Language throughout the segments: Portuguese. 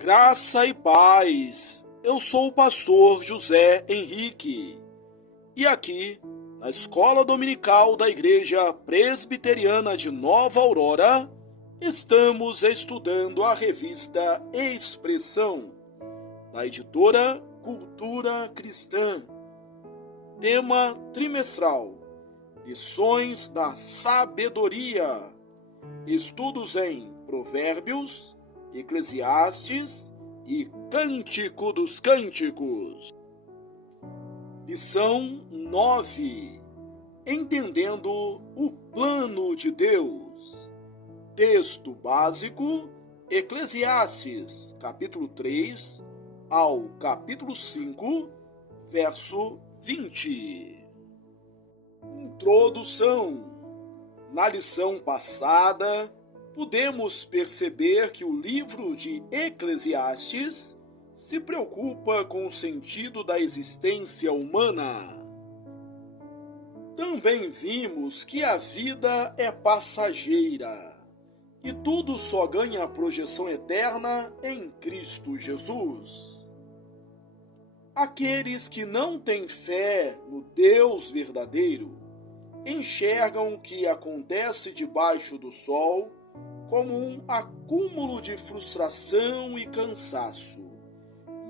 Graça e paz. Eu sou o pastor José Henrique e aqui na Escola Dominical da Igreja Presbiteriana de Nova Aurora estamos estudando a revista Expressão da editora Cultura Cristã. Tema trimestral: Lições da Sabedoria. Estudos em Provérbios, Eclesiastes e Cântico dos Cânticos. Lição 9. Entendendo o plano de Deus. Texto básico: Eclesiastes, capítulo 3 ao capítulo 5, verso 20. Introdução. Na lição passada, podemos perceber que o livro de Eclesiastes se preocupa com o sentido da existência humana. Também vimos que a vida é passageira e tudo só ganha projeção eterna em Cristo Jesus. Aqueles que não têm fé no Deus verdadeiro enxergam o que acontece debaixo do sol como um acúmulo de frustração e cansaço,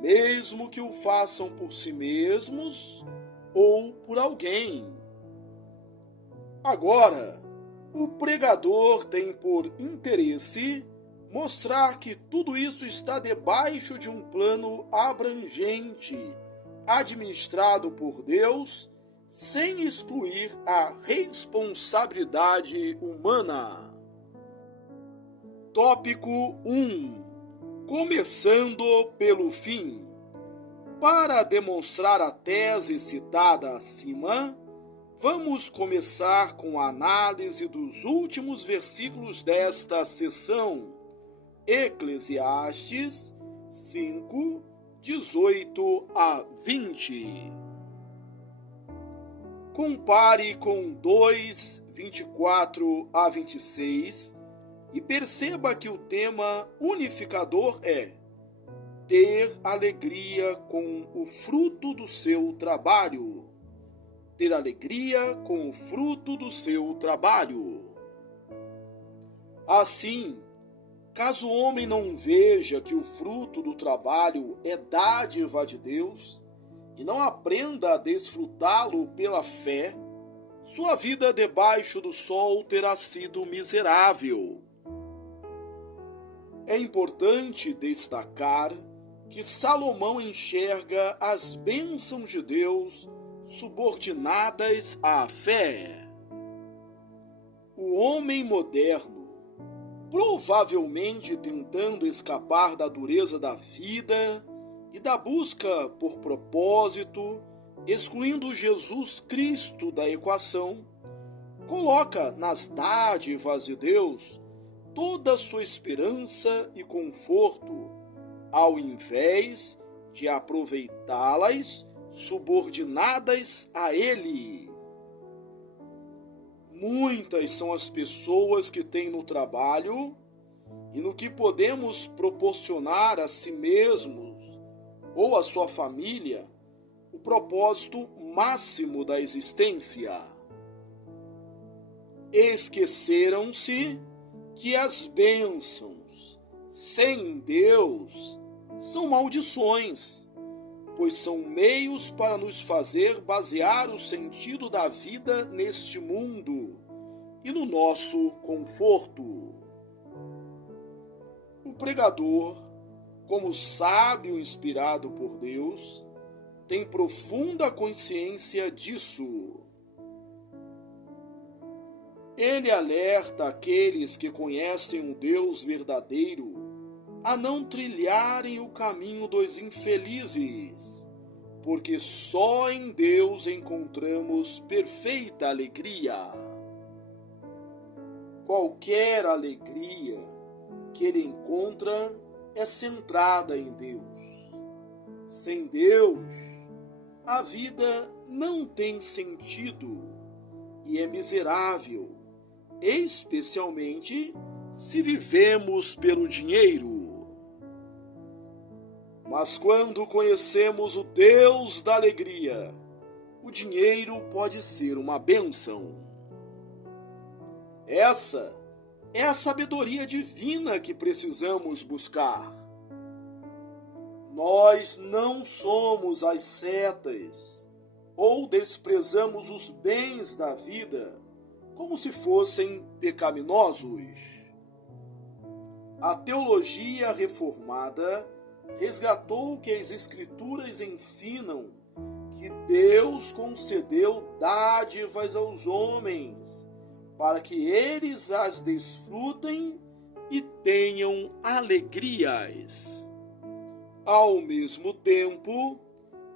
mesmo que o façam por si mesmos ou por alguém. Agora, o pregador tem por interesse mostrar que tudo isso está debaixo de um plano abrangente, administrado por Deus, sem excluir a responsabilidade humana. Tópico 1. Começando pelo fim. Para demonstrar a tese citada acima, vamos começar com a análise dos últimos versículos desta seção. Eclesiastes 5, 18 a 20. Compare com 2, 24 a 26 e perceba que o tema unificador é ter alegria com o fruto do seu trabalho. Ter alegria com o fruto do seu trabalho. Assim, caso o homem não veja que o fruto do trabalho é dádiva de Deus e não aprenda a desfrutá-lo pela fé, sua vida debaixo do sol terá sido miserável. É importante destacar que Salomão enxerga as bênçãos de Deus subordinadas à fé. O homem moderno, provavelmente tentando escapar da dureza da vida e da busca por propósito, excluindo Jesus Cristo da equação, coloca nas dádivas de Deus toda a sua esperança e conforto, ao invés de aproveitá-las subordinadas a Ele. Muitas são as pessoas que têm no trabalho e no que podemos proporcionar a si mesmos ou à sua família o propósito máximo da existência. Esqueceram-se que as bênçãos sem Deus são maldições, pois são meios para nos fazer basear o sentido da vida neste mundo e no nosso conforto. O pregador, como sábio inspirado por Deus, tem profunda consciência disso. Ele alerta aqueles que conhecem o Deus verdadeiro a não trilharem o caminho dos infelizes, porque só em Deus encontramos perfeita alegria. Qualquer alegria que ele encontra é centrada em Deus. Sem Deus, a vida não tem sentido e é miserável, especialmente se vivemos pelo dinheiro. Mas quando conhecemos o Deus da alegria, o dinheiro pode ser uma bênção. Essa é a sabedoria divina que precisamos buscar. Nós não somos as setas ou desprezamos os bens da vida como se fossem pecaminosos. A teologia reformada resgatou que as Escrituras ensinam que Deus concedeu dádivas aos homens para que eles as desfrutem e tenham alegrias. Ao mesmo tempo,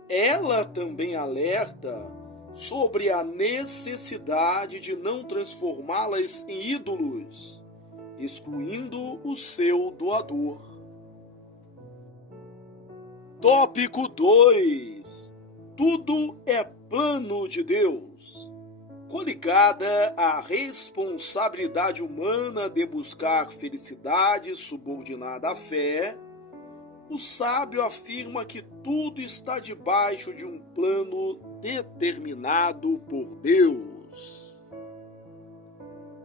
ela também alerta sobre a necessidade de não transformá-las em ídolos, excluindo o seu doador. Tópico 2. Tudo é plano de Deus. Coligada à responsabilidade humana de buscar felicidade subordinada à fé, o sábio afirma que tudo está debaixo de um plano determinado por Deus.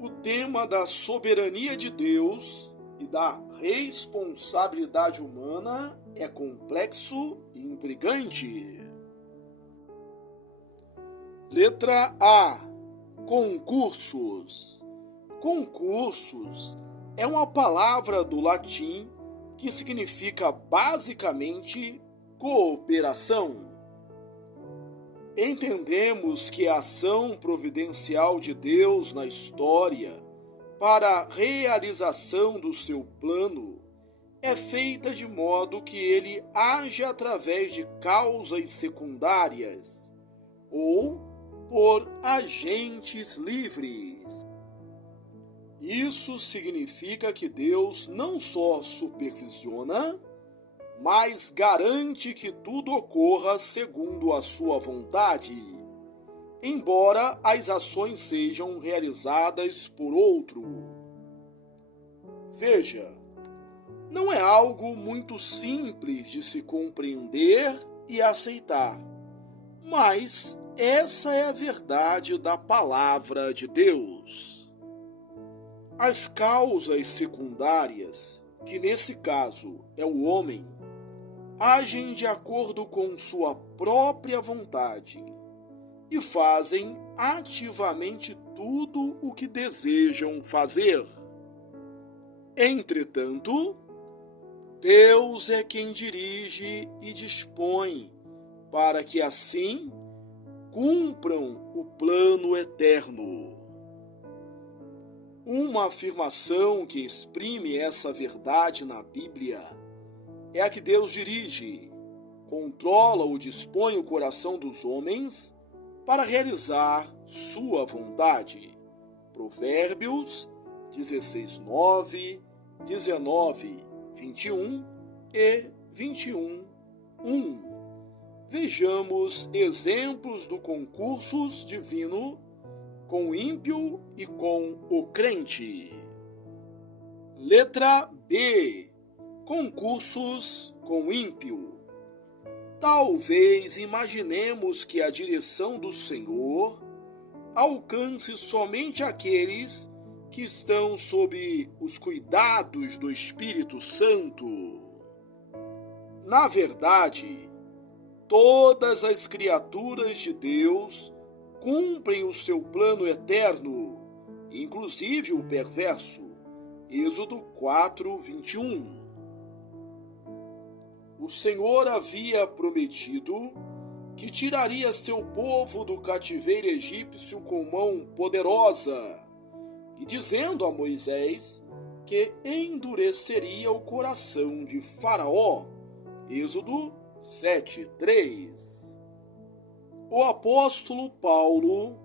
O tema da soberania de Deus e da responsabilidade humana é complexo e intrigante. Letra A. Concursos. Concursos é uma palavra do latim que significa basicamente cooperação. Entendemos que a ação providencial de Deus na história para a realização do seu plano é feita de modo que ele age através de causas secundárias ou por agentes livres. Isso significa que Deus não só supervisiona, mas garante que tudo ocorra segundo a sua vontade, embora as ações sejam realizadas por outro. Veja, não é algo muito simples de se compreender e aceitar, mas essa é a verdade da palavra de Deus. As causas secundárias, que nesse caso é o homem, agem de acordo com sua própria vontade e fazem ativamente tudo o que desejam fazer. Entretanto, Deus é quem dirige e dispõe para que assim cumpram o plano eterno. Uma afirmação que exprime essa verdade na Bíblia é a que Deus dirige, controla ou dispõe o coração dos homens para realizar sua vontade. Provérbios 16:9, 19:21 e 21:1. Vejamos exemplos do concurso divino com o ímpio e com o crente. Letra B. Concursos com o ímpio. Talvez imaginemos que a direção do Senhor alcance somente aqueles que estão sob os cuidados do Espírito Santo. Na verdade, todas as criaturas de Deus cumprem o seu plano eterno, inclusive o perverso. Êxodo 4:21. O Senhor havia prometido que tiraria seu povo do cativeiro egípcio com mão poderosa, e dizendo a Moisés que endureceria o coração de Faraó. Êxodo 7:3. O apóstolo Paulo,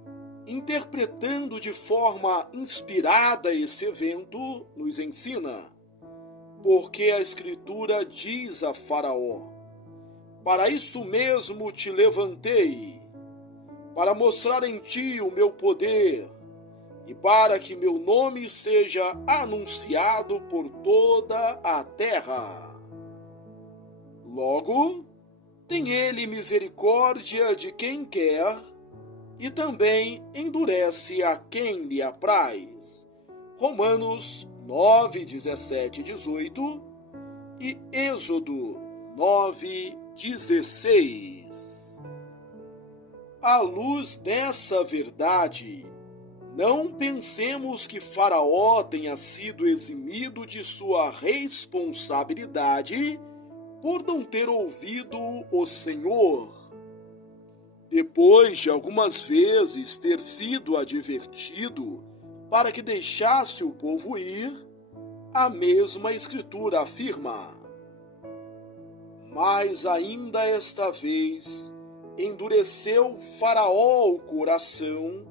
interpretando de forma inspirada esse evento, nos ensina: porque a Escritura diz a Faraó: para isso mesmo te levantei, para mostrar em ti o meu poder, e para que meu nome seja anunciado por toda a terra. Logo, tem ele misericórdia de quem quer e também endurece a quem lhe apraz. Romanos 9, 17 e 18 e Êxodo 9, 16. À luz dessa verdade, não pensemos que Faraó tenha sido eximido de sua responsabilidade por não ter ouvido o Senhor. Depois de algumas vezes ter sido advertido para que deixasse o povo ir, a mesma Escritura afirma: mas ainda esta vez endureceu Faraó o coração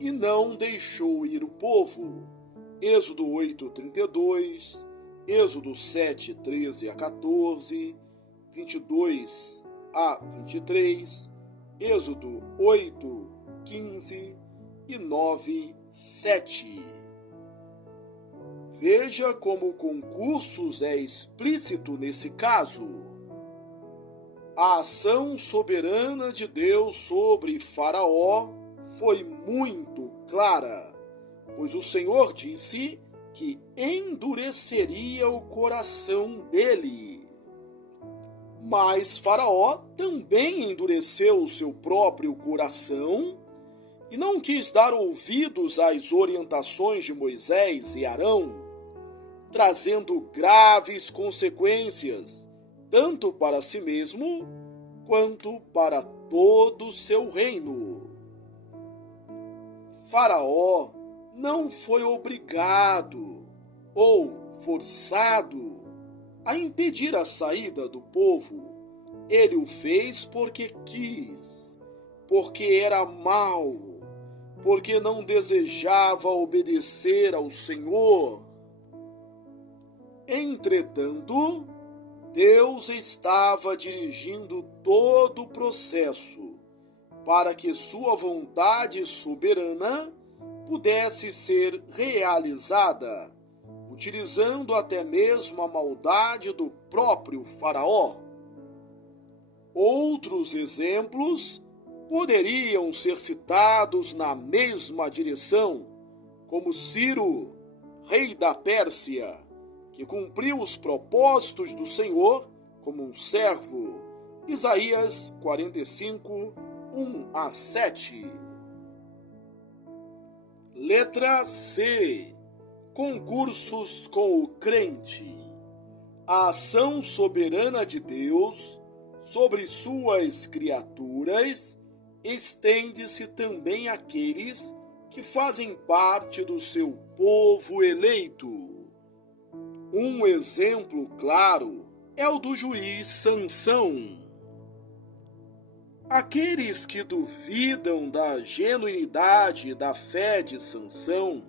e não deixou ir o povo. Êxodo 8:32, Êxodo 7, 13 a 14, 22 a 23, Êxodo 8, 15 e 9, 7. Veja como o concursos é explícito nesse caso. A ação soberana de Deus sobre Faraó foi muito clara, pois o Senhor disse que endureceria o coração dele. Mas Faraó também endureceu o seu próprio coração e não quis dar ouvidos às orientações de Moisés e Arão, trazendo graves consequências, tanto para si mesmo quanto para todo o seu reino. Faraó não foi obrigado ou forçado a impedir a saída do povo. Ele o fez porque quis, porque era mau, porque não desejava obedecer ao Senhor. Entretanto, Deus estava dirigindo todo o processo para que sua vontade soberana pudesse ser realizada, utilizando até mesmo a maldade do próprio Faraó. Outros exemplos poderiam ser citados na mesma direção, como Ciro, rei da Pérsia, que cumpriu os propósitos do Senhor como um servo. Isaías 45, 1 a 7. Letra C. Concursos com o crente. A ação soberana de Deus sobre suas criaturas estende-se também àqueles que fazem parte do seu povo eleito. Um exemplo claro é o do juiz Sansão. Aqueles que duvidam da genuinidade da fé de Sansão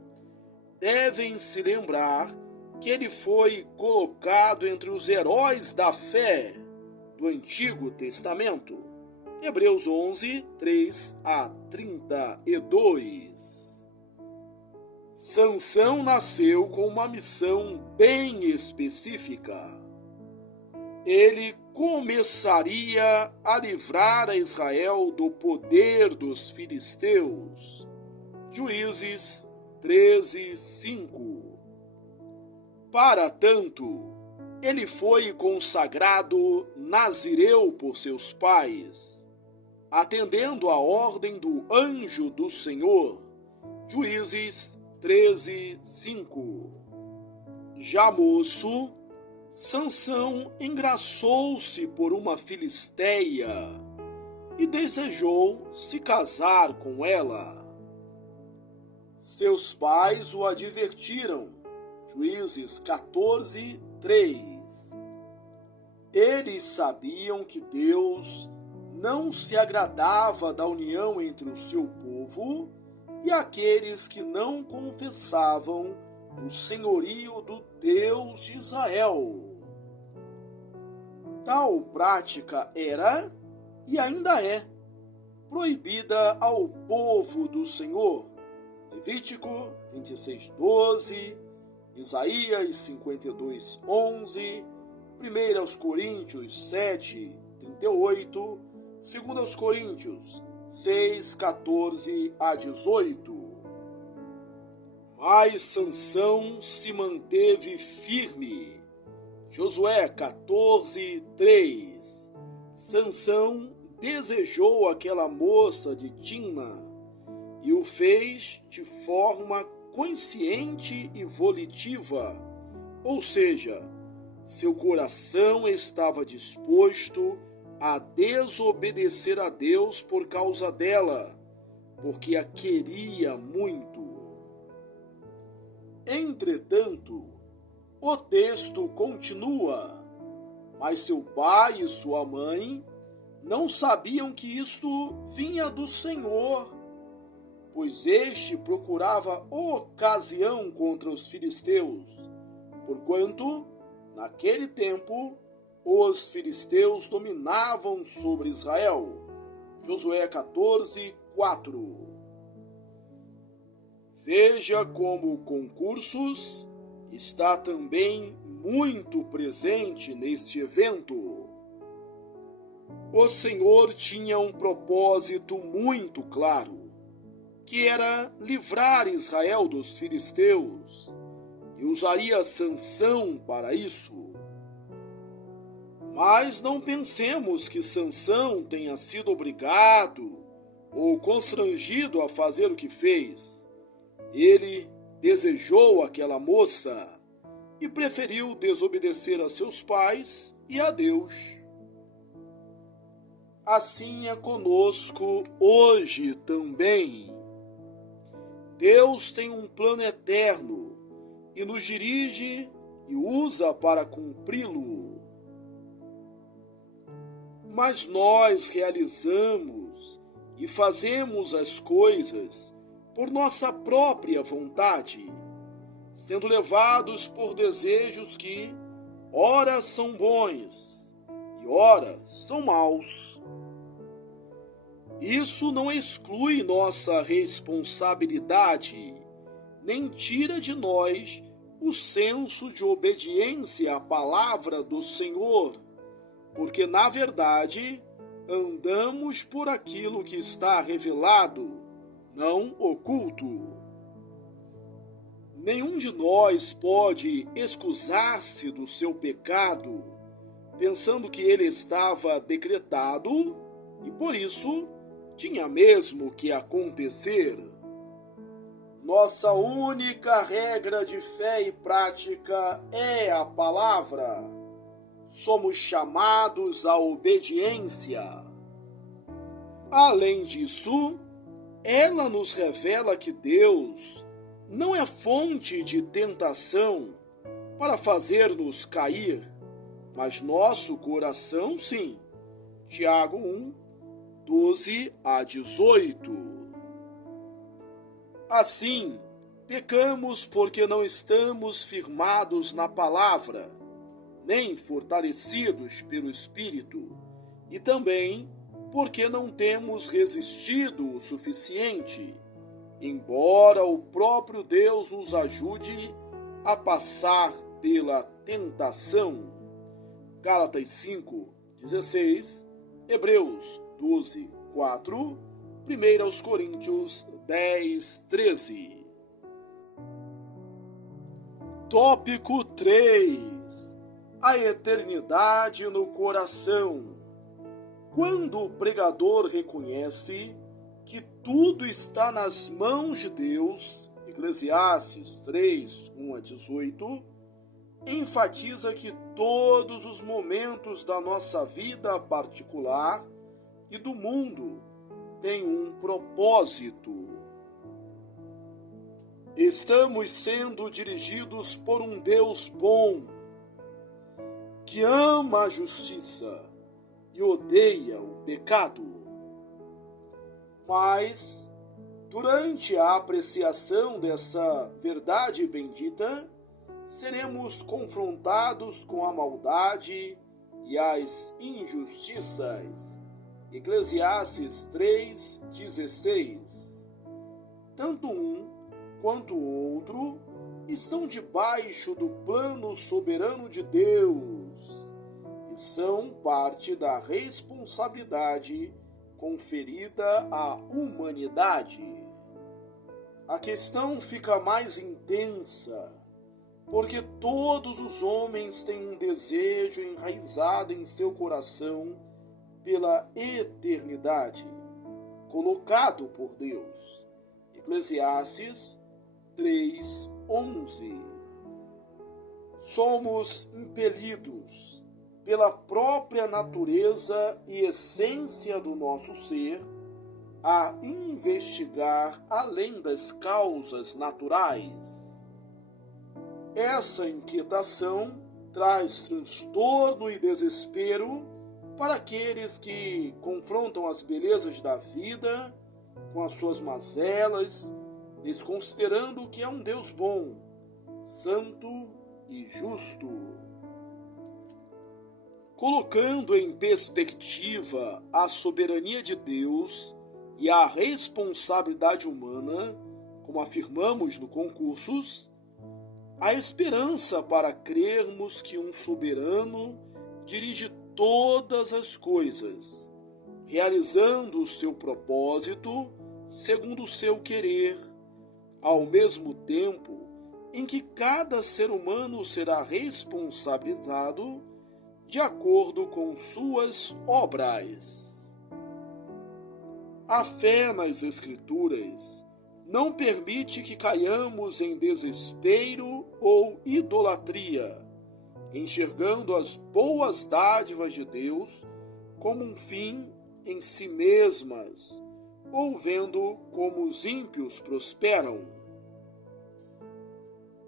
devem se lembrar que ele foi colocado entre os heróis da fé do Antigo Testamento. Hebreus 11, 3 a 32. Sansão nasceu com uma missão bem específica. Ele começaria a livrar a Israel do poder dos filisteus. Juízes 13, 5. Para tanto, ele foi consagrado nazireu por seus pais, atendendo à ordem do anjo do Senhor. Juízes 13, 5. Já moço, Sansão engraçou-se por uma filisteia e desejou se casar com ela. Seus pais o advertiram. Juízes 14, 3. Eles sabiam que Deus não se agradava da união entre o seu povo e aqueles que não confessavam o senhorio do Deus de Israel. Tal prática era, e ainda é, proibida ao povo do Senhor. Levítico 26, 12, Isaías 52, 11, 1 aos Coríntios 7, 38, 2 aos Coríntios 6, 14 a 18. Mas Sansão se manteve firme. Josué 14, 3. Sansão desejou aquela moça de Timna e o fez de forma consciente e volitiva, ou seja, seu coração estava disposto a desobedecer a Deus por causa dela, porque a queria muito. Entretanto, o texto continua, mas seu pai e sua mãe não sabiam que isto vinha do Senhor, pois este procurava ocasião contra os filisteus, porquanto, naquele tempo, os filisteus dominavam sobre Israel. Josué 14, 4. Veja como o concursos está também muito presente neste evento. O Senhor tinha um propósito muito claro, que era livrar Israel dos filisteus, e usaria Sansão para isso. Mas não pensemos que Sansão tenha sido obrigado ou constrangido a fazer o que fez. Ele desejou aquela moça e preferiu desobedecer a seus pais e a Deus. Assim é conosco hoje também. Deus tem um plano eterno e nos dirige e usa para cumpri-lo. Mas nós realizamos e fazemos as coisas por nossa própria vontade, sendo levados por desejos que, ora são bons e ora são maus. Isso não exclui nossa responsabilidade, nem tira de nós o senso de obediência à palavra do Senhor, porque, na verdade, andamos por aquilo que está revelado, não oculto. Nenhum de nós pode excusar-se do seu pecado, pensando que ele estava decretado e, por isso, tinha mesmo que acontecer. Nossa única regra de fé e prática é a palavra. Somos chamados à obediência. Além disso, ela nos revela que Deus não é fonte de tentação para fazer-nos cair, mas nosso coração sim. Tiago 1, 12 a 18. Assim, pecamos porque não estamos firmados na palavra, nem fortalecidos pelo Espírito, e também porque não temos resistido o suficiente, embora o próprio Deus nos ajude a passar pela tentação. Gálatas 5, 16, Hebreus 12, 4, 1 aos Coríntios 10, 13. Tópico 3. A eternidade no coração. Quando o pregador reconhece que tudo está nas mãos de Deus, Eclesiastes 3, 1 a 18, enfatiza que todos os momentos da nossa vida particular e do mundo têm um propósito. Estamos sendo dirigidos por um Deus bom, que ama a justiça e odeia o pecado. Mas, durante a apreciação dessa verdade bendita, seremos confrontados com a maldade e as injustiças. Eclesiastes 3,16. Tanto um quanto o outro estão debaixo do plano soberano de Deus. Deus e são parte da responsabilidade conferida à humanidade. A questão fica mais intensa porque todos os homens têm um desejo enraizado em seu coração pela eternidade, colocado por Deus. Eclesiastes 3:11. Somos impelidos pela própria natureza e essência do nosso ser a investigar além das causas naturais. Essa inquietação traz transtorno e desespero para aqueles que confrontam as belezas da vida com as suas mazelas, desconsiderando que é um Deus bom, santo e justo. Colocando em perspectiva a soberania de Deus e a responsabilidade humana, como afirmamos no Concursos, a esperança para crermos que um soberano dirige todas as coisas, realizando o seu propósito segundo o seu querer, ao mesmo tempo em que cada ser humano será responsabilizado de acordo com suas obras. A fé nas Escrituras não permite que caiamos em desespero ou idolatria, enxergando as boas dádivas de Deus como um fim em si mesmas, ou vendo como os ímpios prosperam.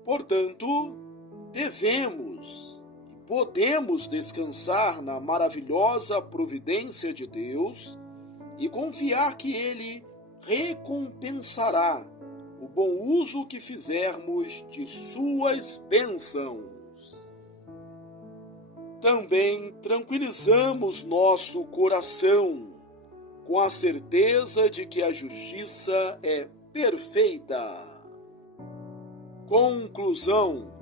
Portanto, devemos e podemos descansar na maravilhosa providência de Deus e confiar que Ele recompensará o bom uso que fizermos de suas bênçãos. Também tranquilizamos nosso coração com a certeza de que a justiça é perfeita. Conclusão: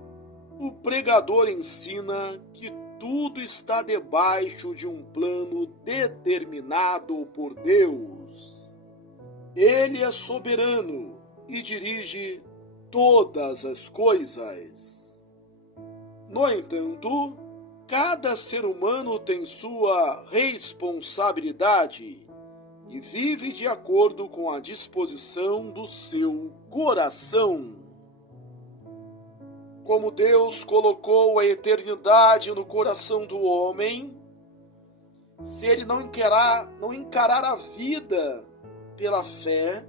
o pregador ensina que tudo está debaixo de um plano determinado por Deus. Ele é soberano e dirige todas as coisas. No entanto, cada ser humano tem sua responsabilidade e vive de acordo com a disposição do seu coração. Como Deus colocou a eternidade no coração do homem, se ele não encarar a vida pela fé,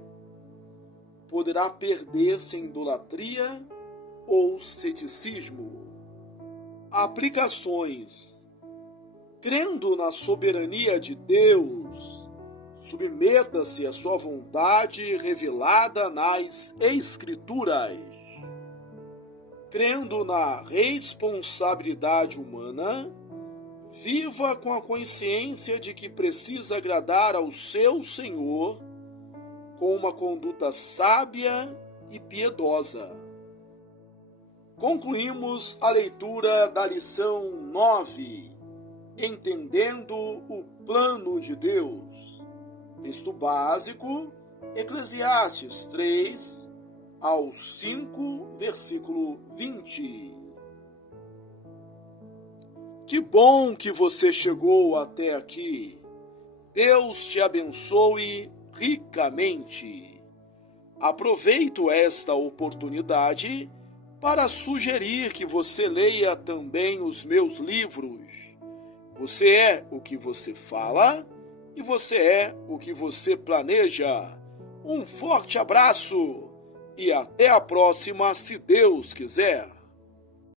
poderá perder-se em idolatria ou ceticismo. Aplicações: crendo na soberania de Deus, submeta-se à sua vontade revelada nas Escrituras. Crendo na responsabilidade humana, viva com a consciência de que precisa agradar ao seu Senhor com uma conduta sábia e piedosa. Concluímos a leitura da lição 9, Entendendo o Plano de Deus. Texto básico, Eclesiastes 3, ao 5, versículo 20. Que bom que você chegou até aqui. Deus te abençoe ricamente. Aproveito esta oportunidade para sugerir que você leia também os meus livros. Você é o que você fala e você é o que você planeja. Um forte abraço e até a próxima, se Deus quiser.